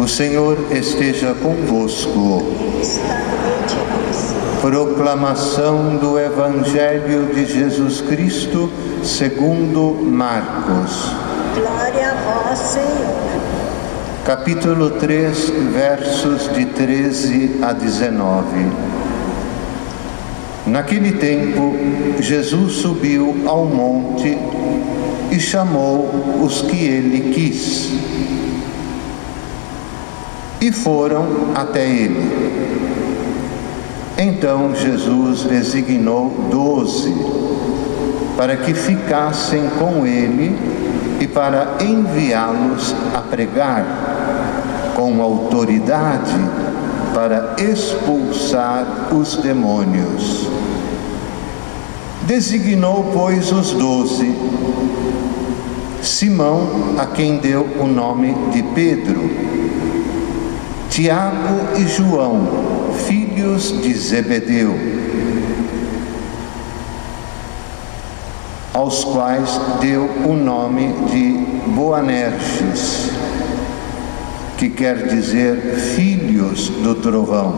O Senhor esteja convosco. Proclamação do Evangelho de Jesus Cristo segundo Marcos. Glória a vós, Senhor. Capítulo 3, versos de 13 a 19. Naquele tempo, Jesus subiu ao monte e chamou os que ele quis. E foram até ele. Então Jesus designou 12 para que ficassem com ele e para enviá-los a pregar com autoridade para expulsar os demônios. Designou, pois, os 12: Simão, a quem deu o nome de Pedro, Tiago e João, filhos de Zebedeu, aos quais deu o nome de Boanerges, que quer dizer filhos do trovão,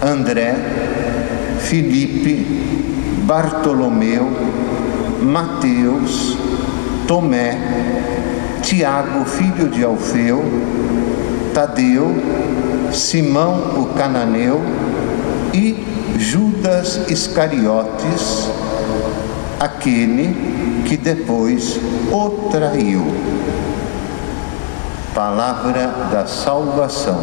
André, Filipe, Bartolomeu, Mateus, Tomé, Tiago, filho de Alfeu, Tadeu, Simão o cananeu e Judas Iscariotes, aquele que depois o traiu. Palavra da salvação.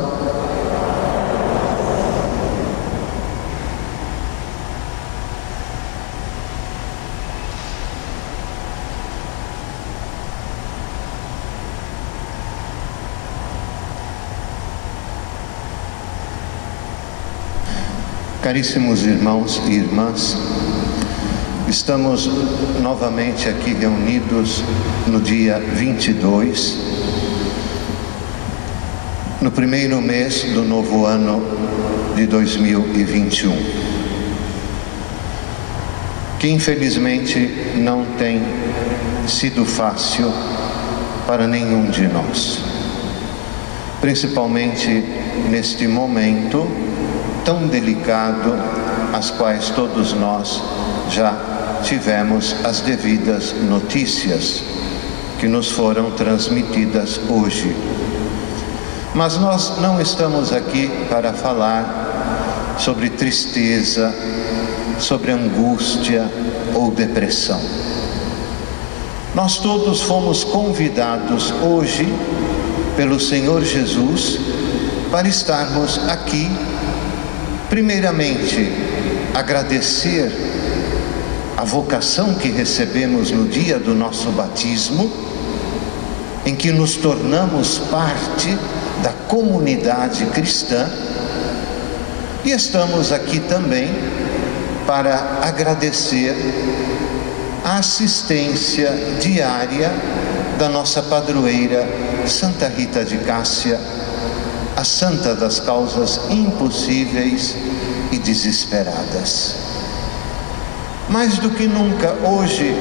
Caríssimos irmãos e irmãs, estamos novamente aqui reunidos no dia 22, no primeiro mês do novo ano de 2021, que infelizmente não tem sido fácil para nenhum de nós, principalmente neste momento tão delicado, às quais todos nós já tivemos as devidas notícias que nos foram transmitidas hoje. Mas nós não estamos aqui para falar sobre tristeza, sobre angústia ou depressão. Nós todos fomos convidados hoje pelo Senhor Jesus para estarmos aqui. Primeiramente, agradecer a vocação que recebemos no dia do nosso batismo, em que nos tornamos parte da comunidade cristã, e estamos aqui também para agradecer a assistência diária da nossa padroeira Santa Rita de Cássia, a santa das causas impossíveis e desesperadas. Mais do que nunca hoje,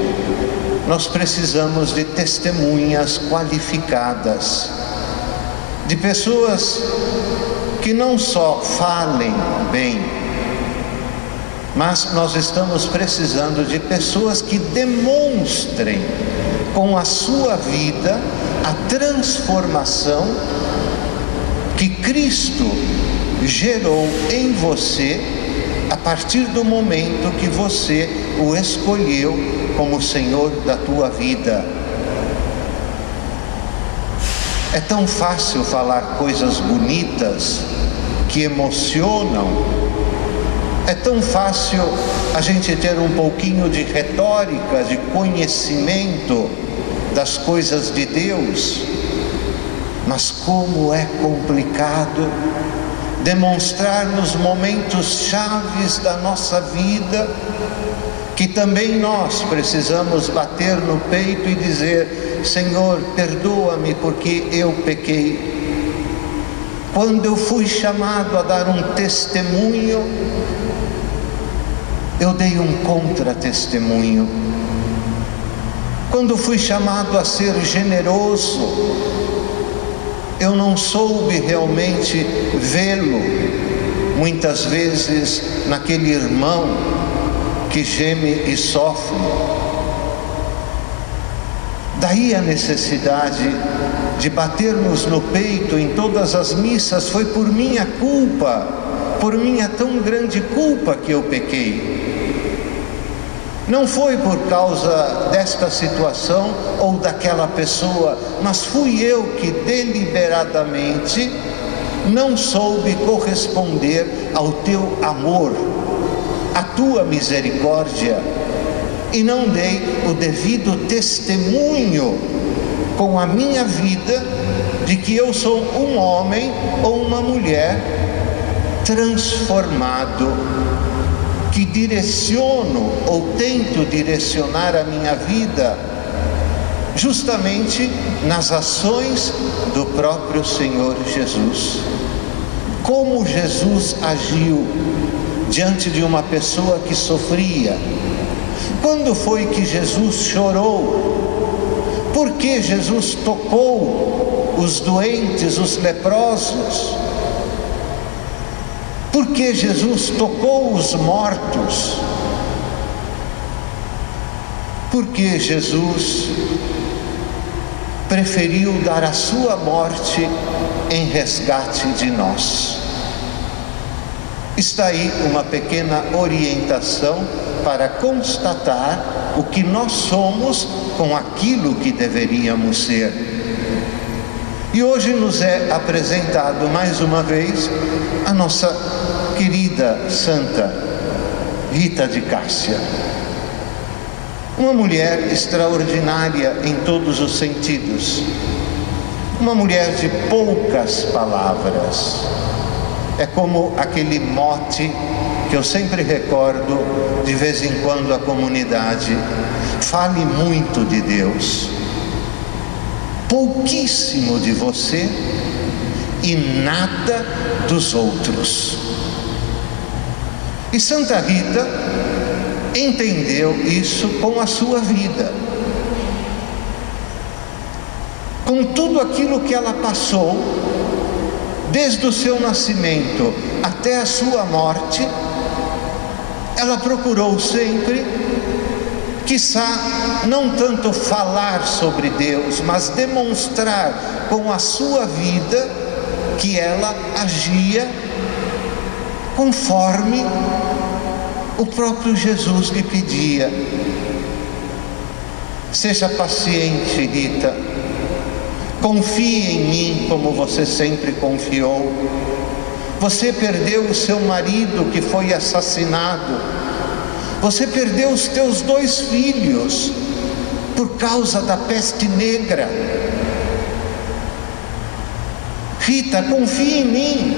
nós precisamos de testemunhas qualificadas, de pessoas que não só falem bem, mas nós estamos precisando de pessoas que demonstrem com a sua vida a transformação que Cristo gerou em você a partir do momento que você o escolheu como Senhor da tua vida. É tão fácil falar coisas bonitas que emocionam, é tão fácil a gente ter um pouquinho de retórica, de conhecimento das coisas de Deus. Mas como é complicado demonstrar nos momentos chaves da nossa vida que também nós precisamos bater no peito e dizer: Senhor, perdoa-me porque eu pequei. Quando eu fui chamado a dar um testemunho, eu dei um contra-testemunho. Quando fui chamado a ser generoso, Eu não soube realmente vê-lo, muitas vezes, naquele irmão que geme e sofre. Daí a necessidade de batermos no peito em todas as missas: foi por minha culpa, por minha tão grande culpa que eu pequei. Não foi por causa desta situação ou daquela pessoa, mas fui eu que deliberadamente não soube corresponder ao teu amor, à tua misericórdia, e não dei o devido testemunho com a minha vida de que eu sou um homem ou uma mulher transformado, que direciono ou tento direcionar a minha vida justamente nas ações do próprio Senhor Jesus. Como Jesus agiu diante de uma pessoa que sofria? Quando foi que Jesus chorou? Por que Jesus tocou os doentes, os leprosos? Por que Jesus tocou os mortos? Porque Jesus preferiu dar a sua morte em resgate de nós. Está aí uma pequena orientação para constatar o que nós somos com aquilo que deveríamos ser. E hoje nos é apresentado mais uma vez a nossa querida Santa Rita de Cássia. Uma mulher extraordinária em todos os sentidos. Uma mulher de poucas palavras. É como aquele mote que eu sempre recordo de vez em quando à comunidade: fale muito de Deus, pouquíssimo de você e nada dos outros. E Santa Rita entendeu isso com a sua vida, com tudo aquilo que ela passou, desde o seu nascimento até a sua morte. Ela procurou sempre, quiçá, não tanto falar sobre Deus, mas demonstrar com a sua vida que ela agia conforme o próprio Jesus lhe pedia. Seja paciente, Rita. Confie em mim como você sempre confiou. Você perdeu o seu marido que foi assassinado. Você perdeu os teus 2 filhos por causa da peste negra. Rita, confie em mim.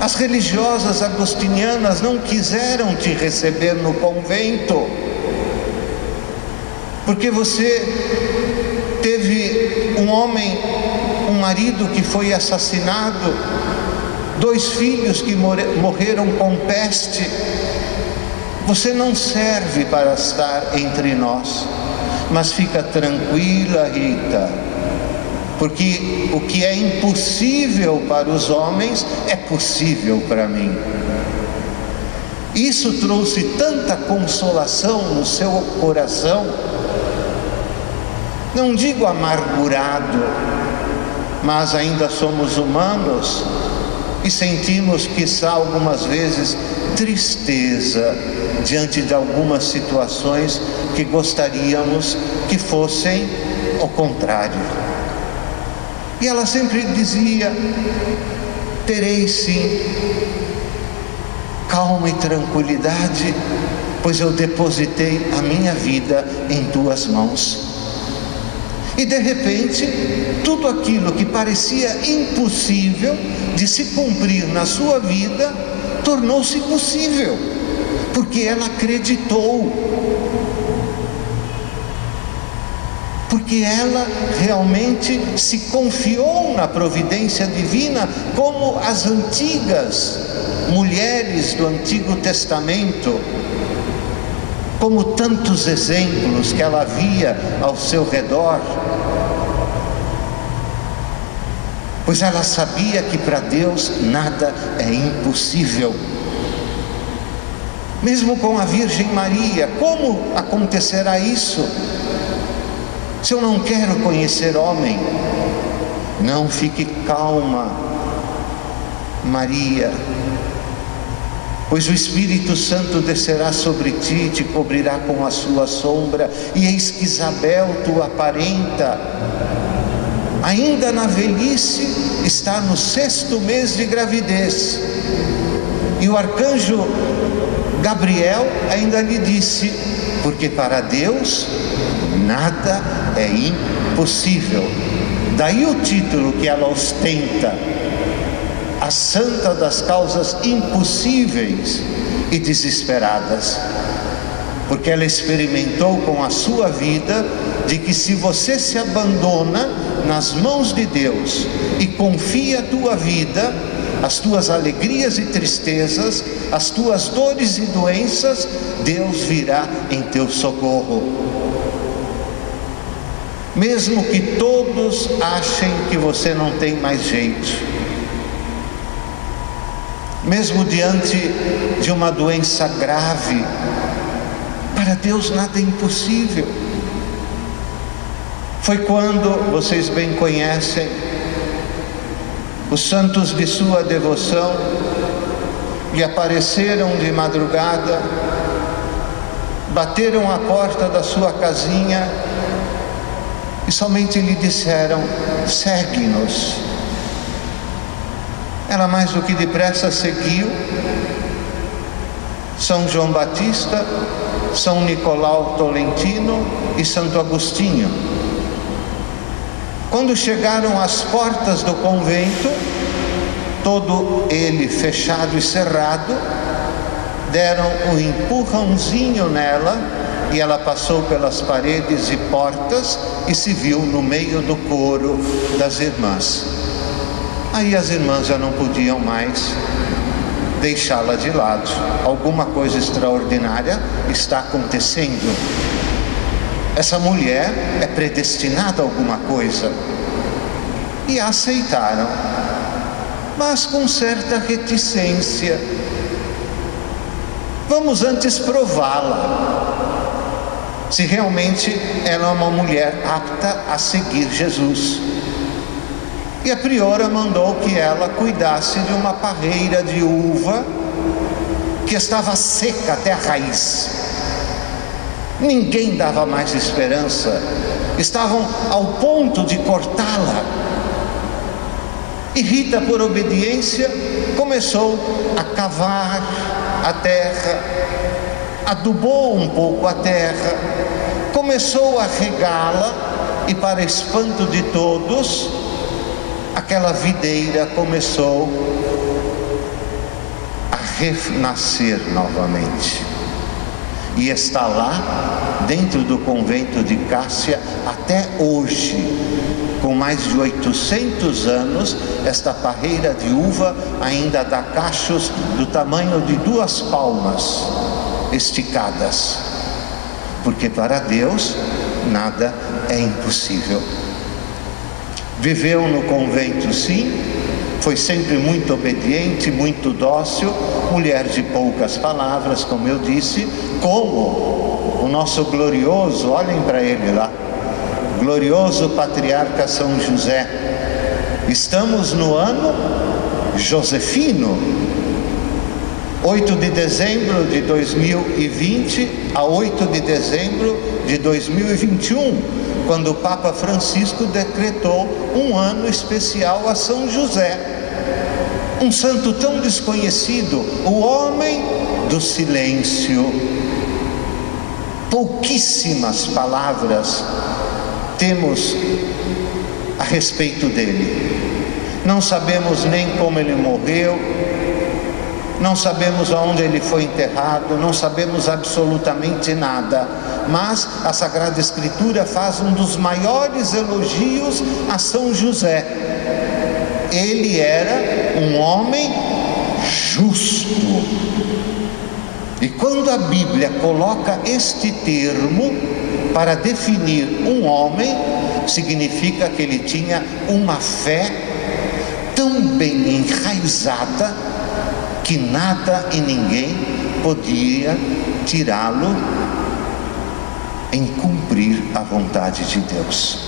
As religiosas agostinianas não quiseram te receber no convento, porque você teve um marido que foi assassinado, 2 filhos que morreram com peste. Você não serve para estar entre nós, mas fica tranquila, Rita, porque o que é impossível para os homens é possível para mim. Isso trouxe tanta consolação no seu coração, não digo amargurado, mas ainda somos humanos e sentimos, quiçá, algumas vezes tristeza diante de algumas situações que gostaríamos que fossem o contrário. E ela sempre dizia: terei sim calma e tranquilidade, pois eu depositei a minha vida em tuas mãos. E de repente, tudo aquilo que parecia impossível de se cumprir na sua vida, tornou-se possível, porque ela acreditou. Porque ela realmente se confiou na providência divina, como as antigas mulheres do Antigo Testamento, como tantos exemplos que ela via ao seu redor. pois ela sabia que para Deus nada é impossível. Mesmo com a Virgem Maria, como acontecerá isso? Se eu não quero conhecer homem, não, fique calma, Maria, pois o Espírito Santo descerá sobre ti e te cobrirá com a sua sombra, e eis que Isabel, tua parenta, ainda na velhice, está no 6º mês de gravidez. E o arcanjo Gabriel ainda lhe disse, porque para Deus nada é impossível. Daí o título que ela ostenta, a santa das causas impossíveis e desesperadas, porque ela experimentou com a sua vida de que se você se abandona nas mãos de Deus e confia a tua vida, as tuas alegrias e tristezas, as tuas dores e doenças, Deus virá em teu socorro. Mesmo que todos achem que você não tem mais jeito, mesmo diante de uma doença grave, para Deus nada é impossível. Foi quando, vocês bem conhecem, os santos de sua devoção lhe apareceram de madrugada, bateram à porta da sua casinha e somente lhe disseram: segue-nos. Ela mais do que depressa seguiu. São João Batista, São Nicolau Tolentino e Santo Agostinho. Quando chegaram às portas do convento, todo ele fechado e cerrado, deram um empurrãozinho nela e ela passou pelas paredes e portas e se viu no meio do coro das irmãs. Aí as irmãs já não podiam mais deixá-la de lado. Alguma coisa extraordinária está acontecendo. Essa mulher é predestinada a alguma coisa. E a aceitaram, mas com certa reticência. Vamos antes prová-la, se realmente ela é uma mulher apta a seguir Jesus. E a priora mandou que ela cuidasse de uma parreira de uva que estava seca até a raiz. Ninguém dava mais esperança, estavam ao ponto de cortá-la. E Rita, por obediência, começou a cavar a terra, adubou um pouco a terra, começou a regá-la e, para espanto de todos, aquela videira começou a renascer novamente. E está lá, dentro do convento de Cássia, até hoje, com mais de 800 anos, esta parreira de uva ainda dá cachos do tamanho de 2 palmas esticadas, porque para Deus nada é impossível. Viveu no convento, sim, foi sempre muito obediente, muito dócil, mulher de poucas palavras, como eu disse, como o nosso glorioso, olhem para ele lá, glorioso patriarca São José. Estamos no ano josefino, 8 de dezembro de 2020 a 8 de dezembro de 2021, quando o Papa Francisco decretou um ano especial a São José, um santo tão desconhecido, o homem do silêncio. Pouquíssimas palavras temos a respeito dele. Não sabemos nem como ele morreu, não sabemos aonde ele foi enterrado, não sabemos absolutamente nada. Mas a Sagrada Escritura faz um dos maiores elogios a São José. Ele era um homem justo. E quando a Bíblia coloca este termo para definir um homem, significa que ele tinha uma fé tão bem enraizada que nada e ninguém podia tirá-lo em cumprir a vontade de Deus.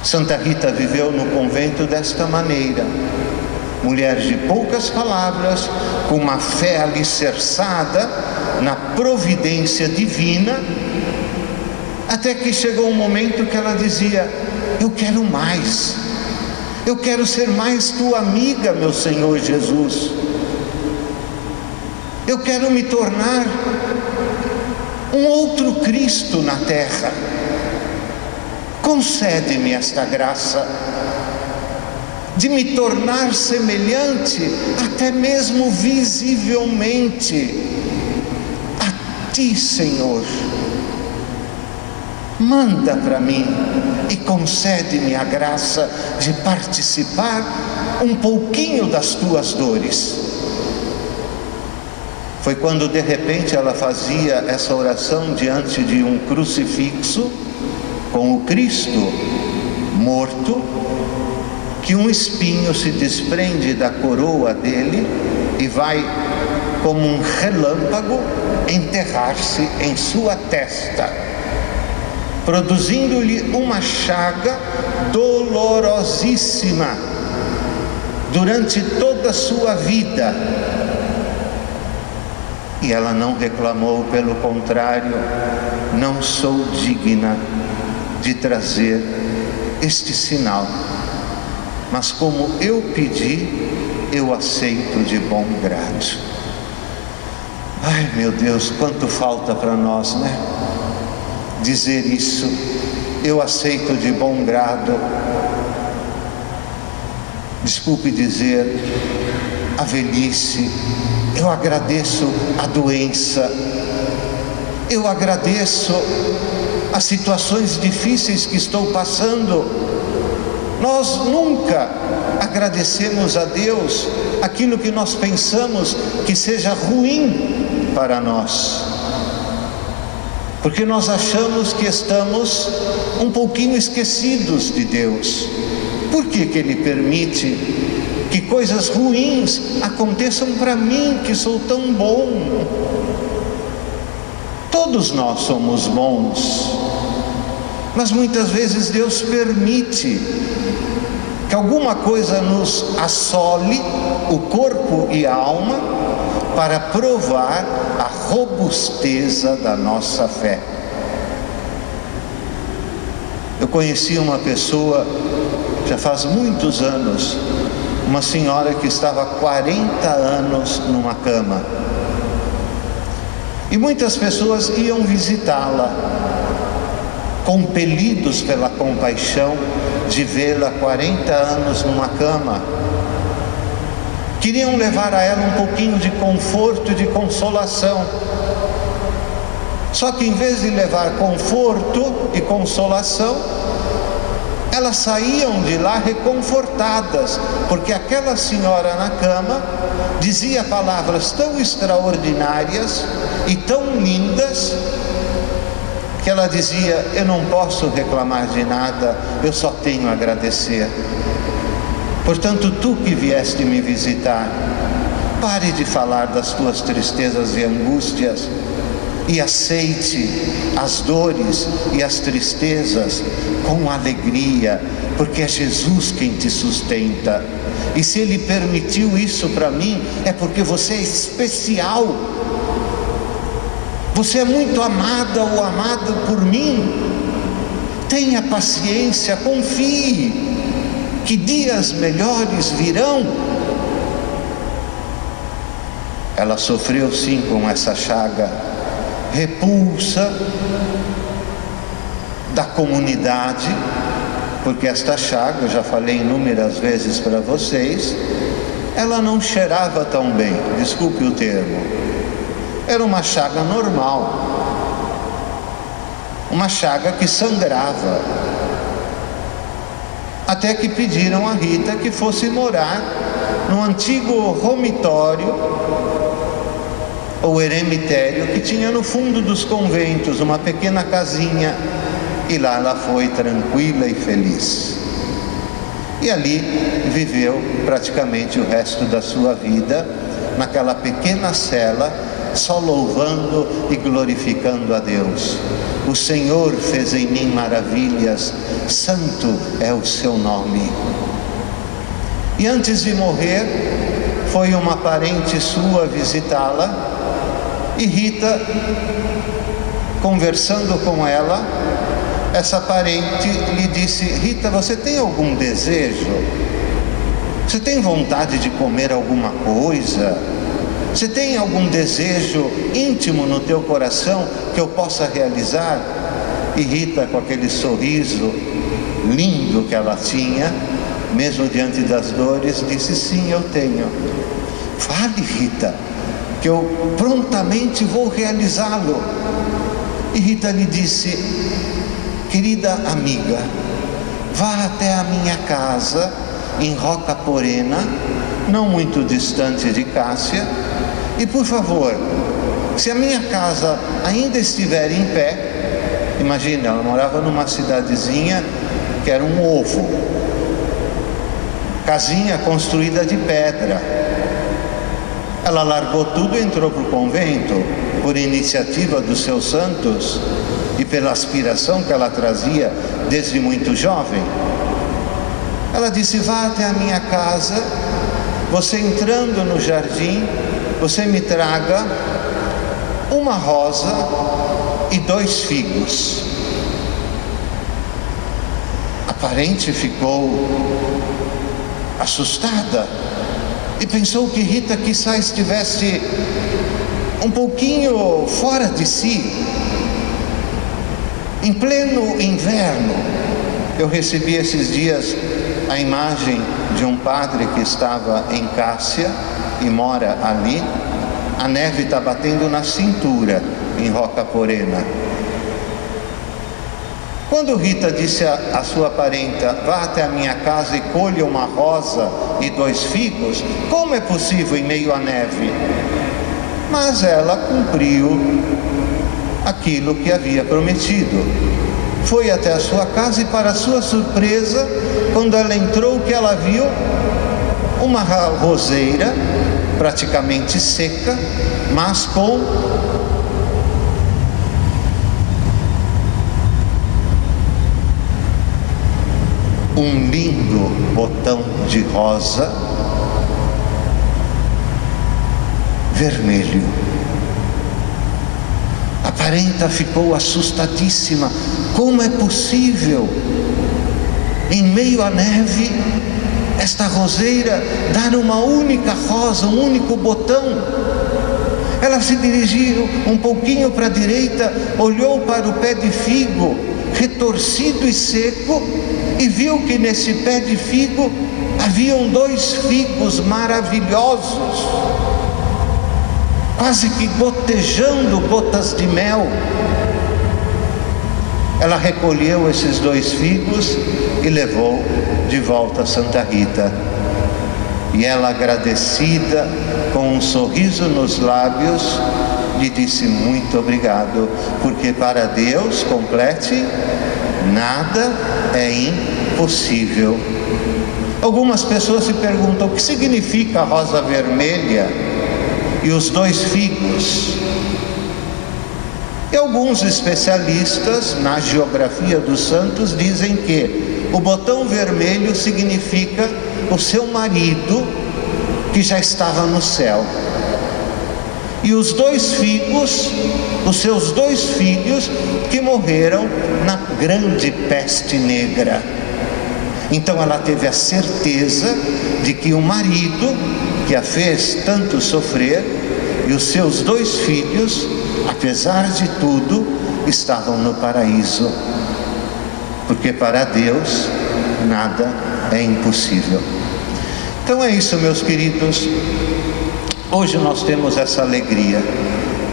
Santa Rita viveu no convento desta maneira, mulher de poucas palavras, com uma fé alicerçada na providência divina, até que chegou um momento que ela dizia: eu quero mais, eu quero ser mais tua amiga, meu Senhor Jesus, eu quero me tornar um outro Cristo na terra, concede-me esta graça de me tornar semelhante, até mesmo visivelmente, a Ti, Senhor. Manda para mim e concede-me a graça de participar um pouquinho das Tuas dores. Foi quando de repente ela fazia essa oração diante de um crucifixo com o Cristo morto, que um espinho se desprende da coroa dele e vai, como um relâmpago, enterrar-se em sua testa, produzindo-lhe uma chaga dolorosíssima durante toda a sua vida. E ela não reclamou, pelo contrário: não sou digna de trazer este sinal, mas como eu pedi, eu aceito de bom grado. Ai, meu Deus, quanto falta para nós, né? Dizer isso: eu aceito de bom grado. Desculpe dizer, a velhice, eu agradeço a doença, eu agradeço as situações difíceis que estou passando. Nós nunca agradecemos a Deus aquilo que nós pensamos que seja ruim para nós, porque nós achamos que estamos um pouquinho esquecidos de Deus. Por que que Ele permite que coisas ruins aconteçam para mim, que sou tão bom? Todos nós somos bons, mas muitas vezes Deus permite que alguma coisa nos assole o corpo e a alma para provar a robusteza da nossa fé. Eu conheci uma pessoa, já faz muitos anos, uma senhora que estava há 40 anos numa cama, e muitas pessoas iam visitá-la, compelidos pela compaixão de vê-la 40 anos numa cama. Queriam levar a ela um pouquinho de conforto e de consolação. Só que em vez de levar conforto e consolação, elas saíam de lá reconfortadas, porque aquela senhora na cama dizia palavras tão extraordinárias e tão lindas, que ela dizia: eu não posso reclamar de nada, eu só tenho a agradecer. Portanto, tu que vieste me visitar, pare de falar das tuas tristezas e angústias e aceite as dores e as tristezas com alegria, porque é Jesus quem te sustenta. E se Ele permitiu isso para mim, é porque você é especial. Você é muito amada ou amado por mim. Tenha paciência, confie que dias melhores virão. Ela sofreu sim com essa chaga, repulsa da comunidade, porque esta chaga, eu já falei inúmeras vezes para vocês, ela não cheirava tão bem, desculpe o termo. Era uma chaga normal, uma chaga que sangrava, até que pediram a Rita que fosse morar no antigo romitório ou eremitério que tinha no fundo dos conventos, uma pequena casinha, e lá ela foi tranquila e feliz. E ali viveu praticamente o resto da sua vida, naquela pequena cela, só louvando e glorificando a Deus. O Senhor fez em mim maravilhas, santo é o seu nome. E antes de morrer, foi uma parente sua visitá-la, e Rita, conversando com ela, essa parente lhe disse: Rita, você tem algum desejo? Você tem vontade de comer alguma coisa? Você tem algum desejo íntimo no teu coração que eu possa realizar? E Rita, com aquele sorriso lindo que ela tinha, mesmo diante das dores, disse: sim, eu tenho. Fale, Rita, que eu prontamente vou realizá-lo. E Rita lhe disse: querida amiga, vá até a minha casa em Roca Porena, não muito distante de Cássia, e por favor, se a minha casa ainda estiver em pé, imagine, ela morava numa cidadezinha que era um ovo, casinha construída de pedra. Ela largou tudo e entrou para o convento, por iniciativa dos seus santos e pela aspiração que ela trazia desde muito jovem. Ela disse: vá até a minha casa, você entrando no jardim, você me traga uma rosa e 2 figos. A parente ficou assustada e pensou que Rita quizá estivesse um pouquinho fora de si. Em pleno inverno, eu recebi esses dias a imagem de um padre que estava em Cássia e mora ali. A neve está batendo na cintura em Roca Porena. Quando Rita disse à sua parenta: vá até a minha casa e colha uma rosa e 2 figos, como é possível em meio à neve? Mas ela cumpriu aquilo que havia prometido. Foi até a sua casa e, para sua surpresa, quando ela entrou, que ela viu uma roseira praticamente seca, mas com um lindo botão de rosa vermelho. A parenta ficou assustadíssima. Como é possível, em meio à neve, esta roseira dar uma única rosa, um único botão? Ela se dirigiu um pouquinho para a direita, olhou para o pé de figo retorcido e seco e viu que nesse pé de figo haviam 2 figos maravilhosos, quase que gotejando gotas de mel. Ela recolheu esses 2 figos e levou de volta a Santa Rita. E ela, agradecida, com um sorriso nos lábios, lhe disse: muito obrigado, porque para Deus, complete, nada é impossível. Algumas pessoas se perguntam: o que significa a rosa vermelha e os 2 figos? E alguns especialistas na geografia dos santos dizem que o botão vermelho significa o seu marido, que já estava no céu, e os 2 figos, os seus 2 filhos, que morreram na grande peste negra. Então ela teve a certeza de que o marido, que a fez tanto sofrer, e os seus 2 filhos, apesar de tudo, estavam no paraíso, porque para Deus nada é impossível. Então é isso, meus queridos. Hoje nós temos essa alegria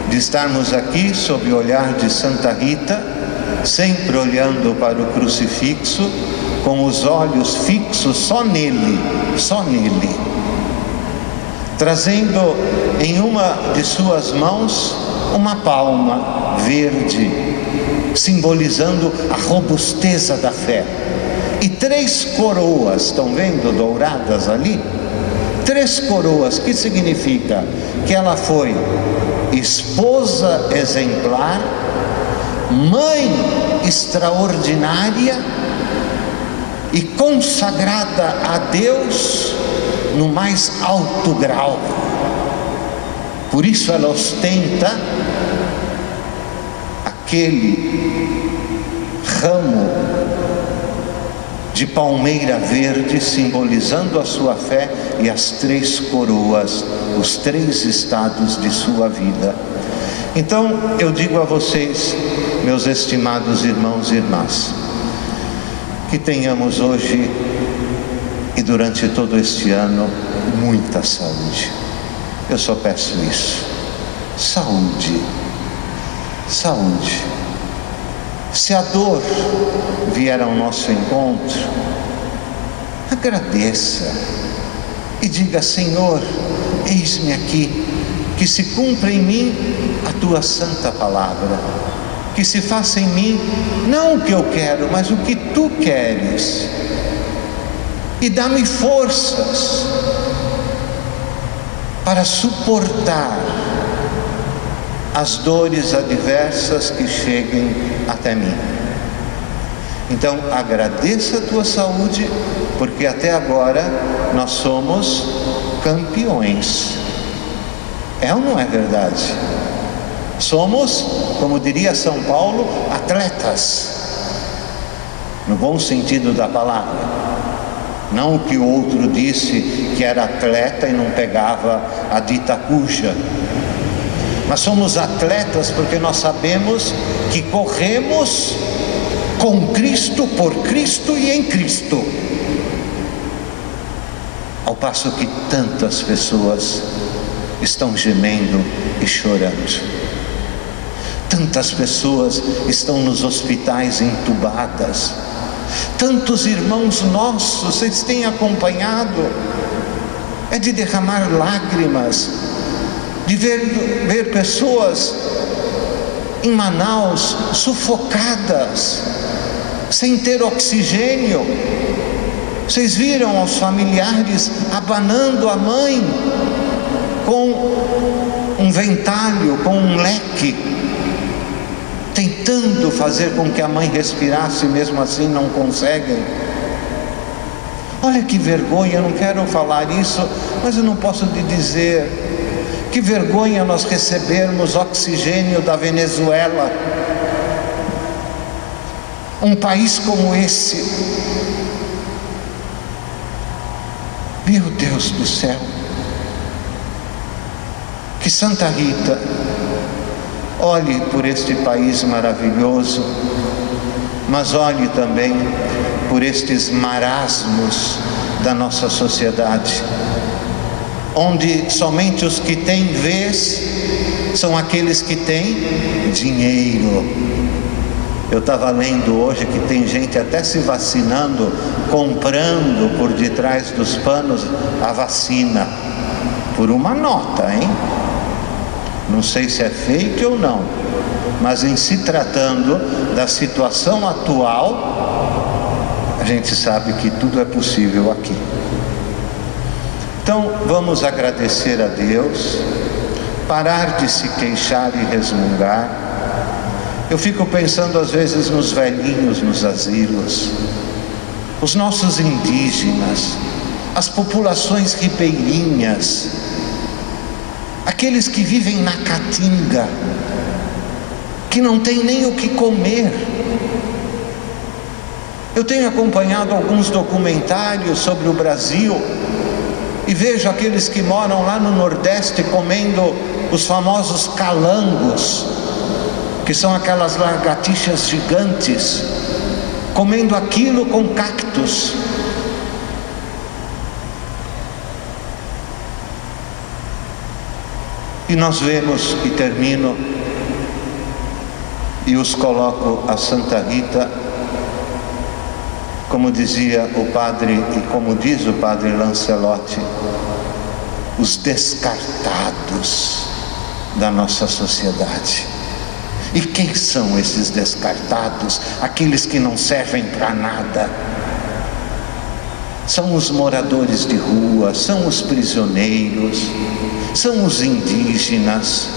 de estarmos aqui sob o olhar de Santa Rita, sempre olhando para o crucifixo, com os olhos fixos só nele, trazendo em uma de suas mãos uma palma verde, simbolizando a robusteza da fé. e 3 coroas, estão vendo douradas ali? 3 coroas, que significa que ela foi esposa exemplar, mãe extraordinária e consagrada a Deus no mais alto grau. Por isso ela ostenta aquele ramo de palmeira verde, simbolizando a sua fé, e as 3 coroas, os 3 estados de sua vida. Então eu digo a vocês, meus estimados irmãos e irmãs, que tenhamos hoje e durante todo este ano muita saúde. Eu só peço isso: saúde, saúde. Se a dor vier ao nosso encontro, agradeça e diga: Senhor, eis-me aqui, que se cumpra em mim a tua santa palavra, que se faça em mim não o que eu quero, mas o que tu queres, e dá-me forças para suportar as dores adversas que cheguem até mim. Então agradeça a tua saúde, porque até agora nós somos campeões. É ou não é verdade? Somos, como diria São Paulo, atletas, no bom sentido da palavra. Não o que o outro disse, que era atleta e não pegava a dita cuja. Mas somos atletas porque nós sabemos que corremos com Cristo, por Cristo e em Cristo. Ao passo que tantas pessoas estão gemendo e chorando. Tantas pessoas estão nos hospitais entubadas. Tantos irmãos nossos, vocês têm acompanhado, é de derramar lágrimas, de ver pessoas em Manaus sufocadas, sem ter oxigênio. Vocês viram os familiares abanando a mãe com um ventalho, com um leque, tentando fazer com que a mãe respirasse, e mesmo assim não conseguem. Olha que vergonha, eu não quero falar isso, mas eu não posso lhe dizer. Que vergonha nós recebermos oxigênio da Venezuela. Um país como esse. Meu Deus do céu. Que Santa Rita olhe por este país maravilhoso, mas olhe também por estes marasmos da nossa sociedade, onde somente os que têm vez são aqueles que têm dinheiro. Eu estava lendo hoje que tem gente até se vacinando, comprando por detrás dos panos a vacina, por uma nota, hein? Não sei se é fake ou não, mas em se tratando da situação atual, a gente sabe que tudo é possível aqui. Então vamos agradecer a Deus, parar de se queixar e resmungar. Eu fico pensando às vezes nos velhinhos nos asilos, os nossos indígenas, as populações ribeirinhas, aqueles que vivem na caatinga, que não tem nem o que comer. Eu tenho acompanhado alguns documentários sobre o Brasil e vejo aqueles que moram lá no Nordeste comendo os famosos calangos, que são aquelas lagartixas gigantes, comendo aquilo com cactos. E nós vemos, e termino, e os coloco a Santa Rita, como dizia o padre, e como diz o padre Lancelotti, os descartados da nossa sociedade. E quem são esses descartados? Aqueles que não servem para nada, São os moradores de rua, são os prisioneiros, são os indígenas,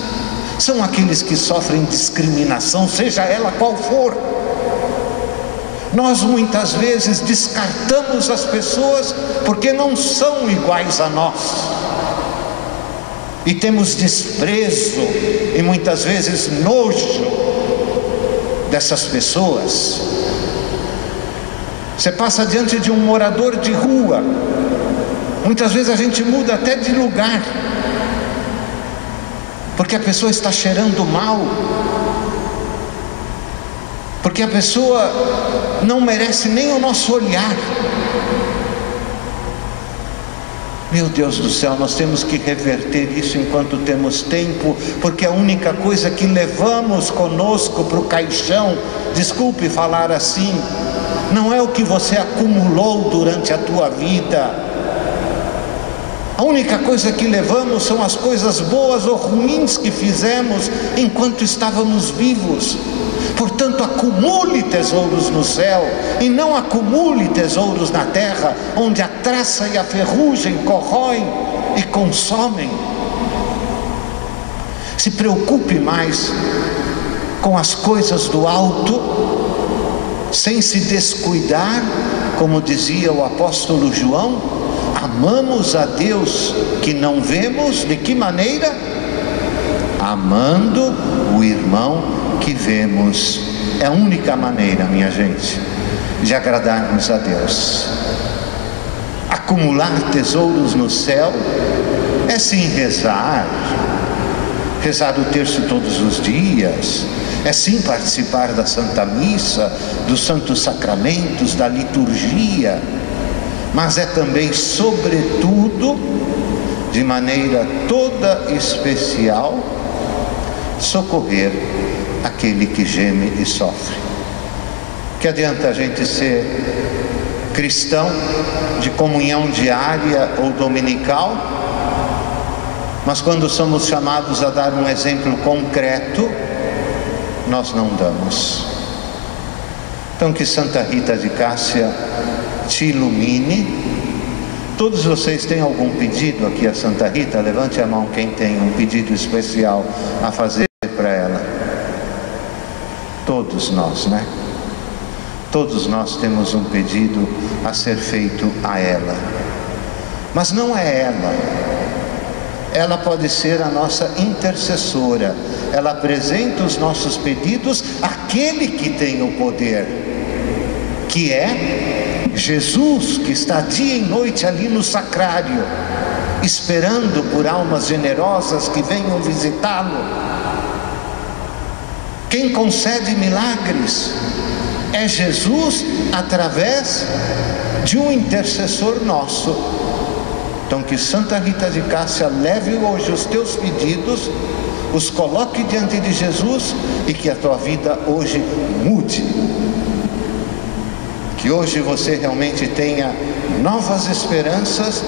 são aqueles que sofrem discriminação, seja ela qual for. Nós muitas vezes descartamos as pessoas porque não são iguais a nós, e temos desprezo e muitas vezes nojo dessas pessoas. Você passa diante de um morador de rua, muitas vezes a gente muda até de lugar, porque a pessoa está cheirando mal, porque a pessoa não merece nem o nosso olhar. Meu Deus do céu, nós temos que reverter isso enquanto temos tempo, porque a única coisa que levamos conosco para o caixão, desculpe falar assim, não é o que você acumulou durante a tua vida. A única coisa que levamos são as coisas boas ou ruins que fizemos enquanto estávamos vivos. Portanto, acumule tesouros no céu e não acumule tesouros na terra, onde a traça e a ferrugem corroem e consomem. Se preocupe mais com as coisas do alto, sem se descuidar, como dizia o apóstolo João, amamos a Deus que não vemos. De que maneira? Amando o irmão que vemos. É a única maneira, minha gente, de agradarmos a Deus. Acumular tesouros no céu é sim rezar o terço todos os dias, é sim participar da Santa Missa, dos Santos Sacramentos, da liturgia, mas é também, sobretudo, de maneira toda especial, socorrer aquele que geme e sofre. Que adianta a gente ser cristão de comunhão diária ou dominical, mas quando somos chamados a dar um exemplo concreto, nós não damos. Então que Santa Rita de Cássia te ilumine. Todos vocês têm algum pedido aqui a Santa Rita? Levante a mão quem tem um pedido especial a fazer para ela. Todos nós, né? Todos nós temos um pedido a ser feito a ela. Mas não é ela. Ela pode ser a nossa intercessora. Ela apresenta os nossos pedidos àquele que tem o poder, que é Jesus, que está dia e noite ali no sacrário, esperando por almas generosas que venham visitá-lo. Quem concede milagres é Jesus, através de um intercessor nosso. Então que Santa Rita de Cássia leve hoje os teus pedidos, os coloque diante de Jesus, e que a tua vida hoje mude. Que hoje você realmente tenha novas esperanças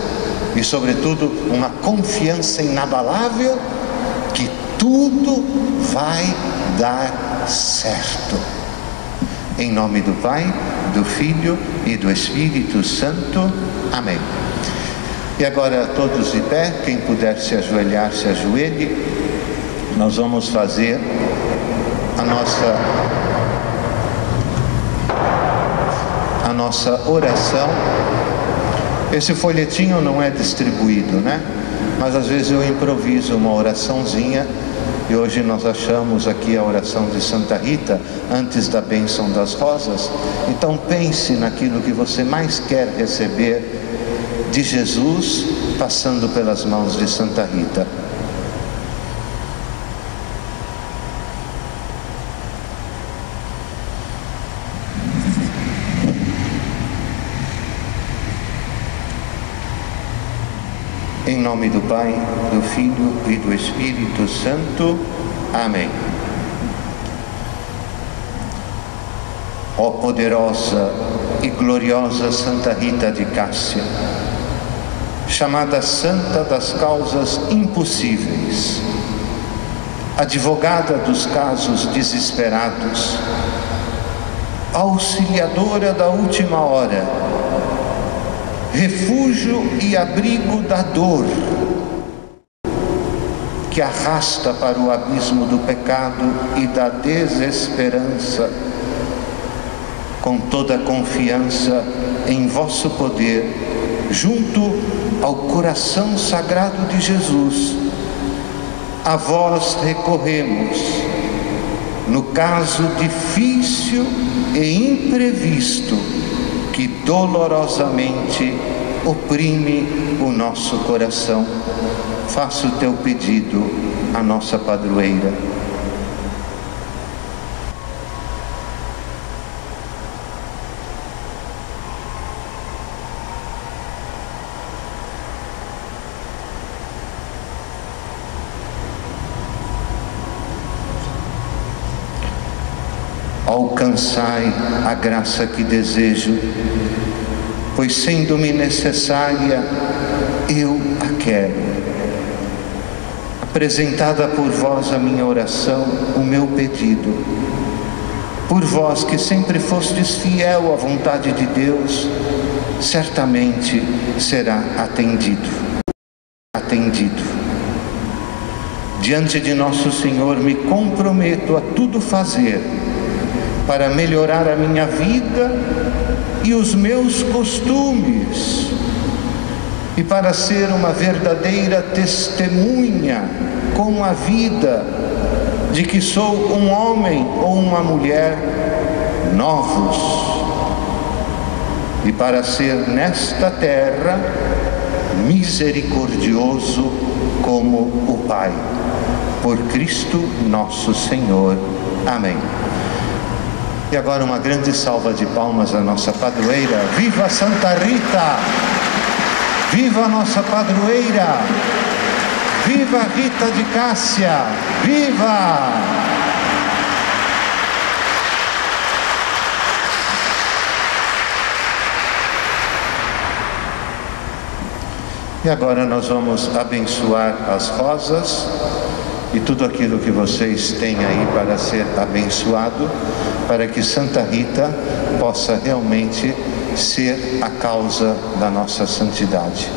e, sobretudo, uma confiança inabalável que tudo vai dar certo. Em nome do Pai, do Filho e do Espírito Santo. Amém. E agora todos de pé, quem puder se ajoelhar, se ajoelhe. Nós vamos fazer a nossa oração. Esse folhetinho não é distribuído, né? Mas às vezes eu improviso uma oraçãozinha, e hoje nós achamos aqui a oração de Santa Rita antes da bênção das rosas. Então pense naquilo que você mais quer receber de Jesus, passando pelas mãos de Santa Rita. Em nome do Pai, do Filho e do Espírito Santo. Amém. Ó poderosa e gloriosa Santa Rita de Cássia, chamada Santa das Causas Impossíveis, advogada dos casos desesperados, auxiliadora da última hora, refúgio e abrigo da dor, que arrasta para o abismo do pecado e da desesperança, com toda a confiança em vosso poder, junto ao coração sagrado de Jesus, a vós recorremos, no caso difícil e imprevisto que dolorosamente oprime o nosso coração. Faça o teu pedido à nossa padroeira. Alcançai a graça que desejo, pois sendo-me necessária, eu a quero. Apresentada por vós a minha oração, o meu pedido, por vós que sempre fostes fiel à vontade de Deus, certamente será atendido. Diante de nosso Senhor, me comprometo a tudo fazer para melhorar a minha vida e os meus costumes, e para ser uma verdadeira testemunha com a vida de que sou um homem ou uma mulher novos, e para ser nesta terra misericordioso como o Pai. Por Cristo nosso Senhor. Amém. E agora uma grande salva de palmas à nossa padroeira. Viva Santa Rita! Viva a nossa padroeira! Viva Rita de Cássia! Viva! E agora nós vamos abençoar as rosas e tudo aquilo que vocês têm aí para ser abençoado, para que Santa Rita possa realmente ser a causa da nossa santidade.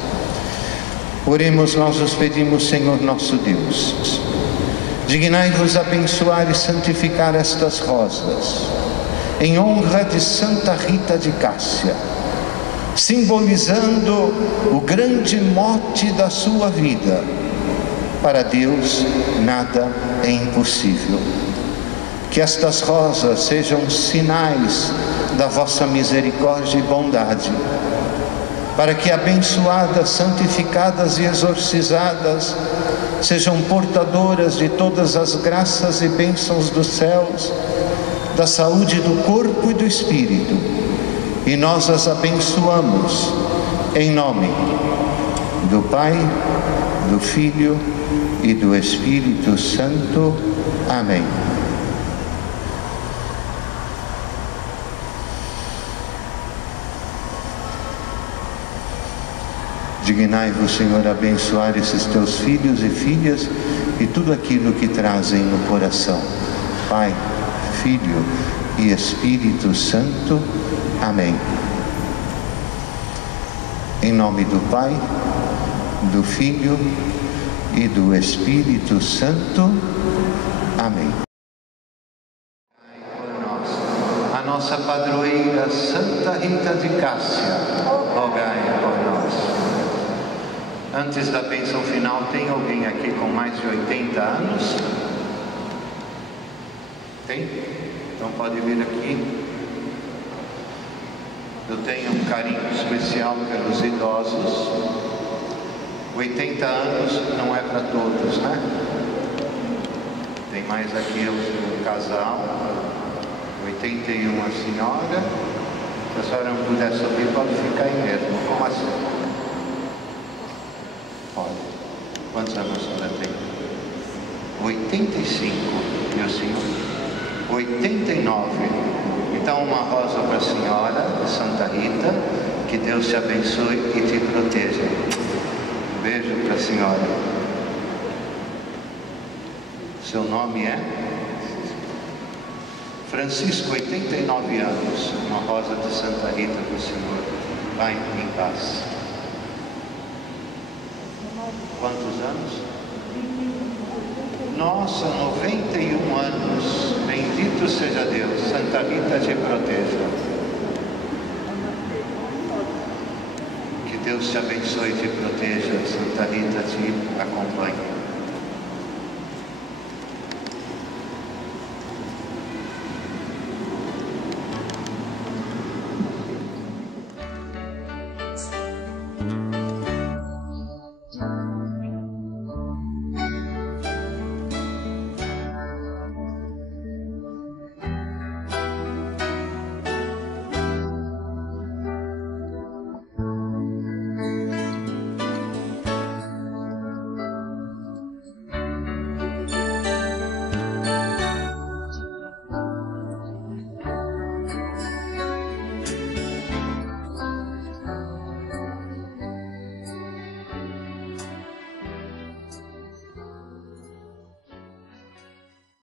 Oremos, nós os pedimos, Senhor nosso Deus. Dignai-vos abençoar e santificar estas rosas, em honra de Santa Rita de Cássia, simbolizando o grande mote da sua vida. Para Deus nada é impossível. Que estas rosas sejam sinais da vossa misericórdia e bondade, para que abençoadas, santificadas e exorcizadas sejam portadoras de todas as graças e bênçãos dos céus, da saúde do corpo e do espírito, e nós as abençoamos em nome do Pai, do Filho e do Espírito Santo. Amém. Dignai-vos, Senhor, abençoar esses teus filhos e filhas e tudo aquilo que trazem no coração. Pai, Filho e Espírito Santo. Amém. Em nome do Pai, do Filho e do Espírito Santo. Amém. A nossa padroeira Santa Rita de Cássia, rogai por nós. Antes da bênção final, tem alguém aqui com mais de 80 anos? Tem? Então pode vir aqui. Eu tenho um carinho especial pelos idosos. 80 anos não é para todos, né? Tem mais aqui o casal. 81 a senhora. Se a senhora não puder subir, pode ficar aí mesmo. Como assim? Pode. Quantos anos a senhora tem? 85. E o senhor? 89. Então uma rosa para a senhora, Santa Rita. Que Deus te abençoe e te proteja. Um beijo para a senhora. Seu nome é? Francisco, 89 anos. Uma rosa de Santa Rita para o senhor. Vai em paz. Quantos anos? Nossa, 91 anos. Bendito seja Deus. Santa Rita te proteja. Que Deus te abençoe e te proteja. Santa Rita te acompanhe. Thank